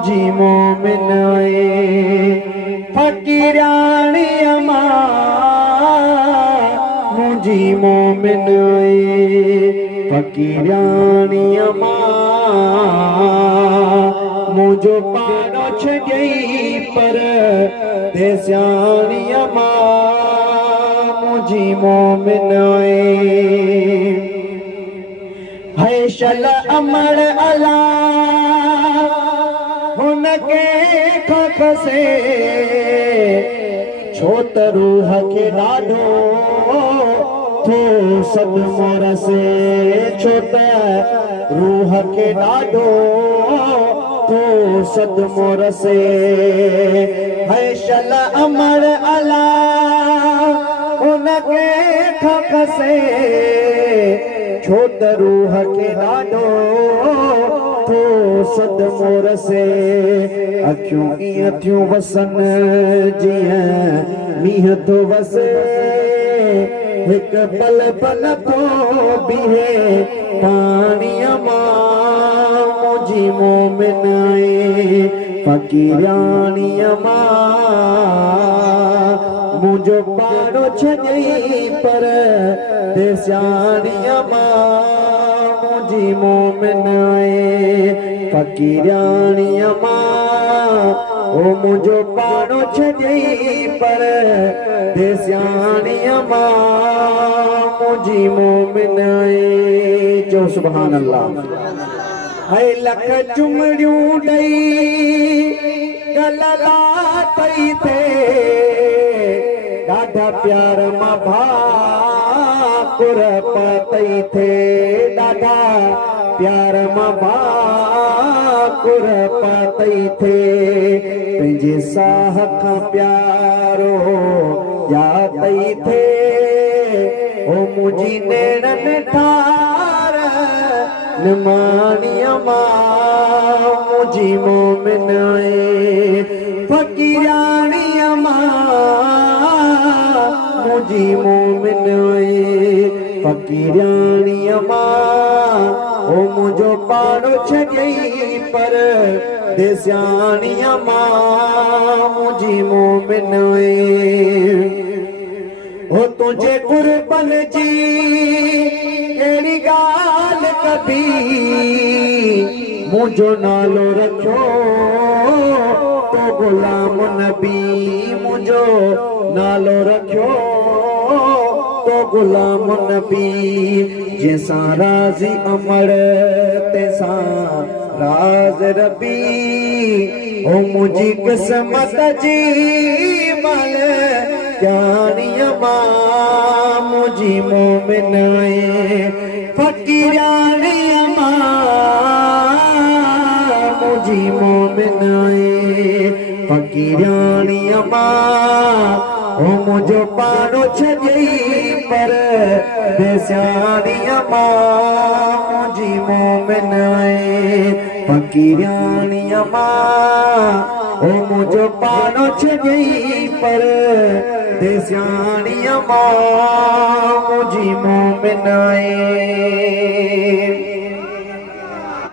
मुझी मोमिन फकीरानी अमा मुझी मोमिन फकीरानी अमा मुझो पानो छगई पर देस्यानी अमा मुझी मोमिन है शल अमर अला हुनके खसे छो त रूह के ॾाढो थो सदमो रसे छो त रूह के ॾाढो थो सदमो रसे है शल अमर अला हुनके खसे छो त रूह के ॾाढो थो सदमो रसे अखियूं ईअं थियूं वसन जीअं मींहं थो वसे हिकु पल पल थो बीहे पाणीअ मां मुंहिंजी मोमिन फकीराणीअ मां मुंहिंजो पाड़ो छॾई पर देस्याणीअ मां मुंहिंजी मोमिन फकीराणीअ मां ओ मुंहिंजो पाड़ो छॾई पर देस्याणीअ मां मुंहिंजी मोमिन चओ सुभान अल्लाह है लख चुमड़ियूं ॾेई गलला पई थे ॾाढा प्यार मां भाकुर पातई थे ॾाढा प्यार मां भाकुर पातई थे पंहिंजे साह खां प्यारो यादई थे ओ मुंहिंजी नेणनि ठार निमाणीअ मां मुंहिंजी मोमिन फकीराणीअ मां मुंहिंजी मोमिन फकीराणीअ मां ओ मुंहिंजो पाड़ो छॾई पर देस्याणीअ मां मुंहिंजी मोमिन हो तुंहिंजे कुर्बन जी कहिड़ी ॻाल्हि कबी मुंहिंजो नालो रखियो तो गुलाम नबी मुंहिंजो नालो रखियो तो गुलाम नबी जंहिंसां राज़ी अमर तंहिंसां राज़ रबी ओ मुंहिंजी क़िस्मत जी मल जानीअ मां मुंहिंजी मोमिन फकीराणीअ मां मुंहिंजी मोमिन फकीराणीअ मां ओ मुंहिंजो पाड़ो छॾई पर देस्याणीअ मां मुंहिंजी मोमिन फकीराणीअ मां ओ मुंहिंजो पाड़ो छॾई पर देस्याणीअ मां मुंहिंजी मोमिन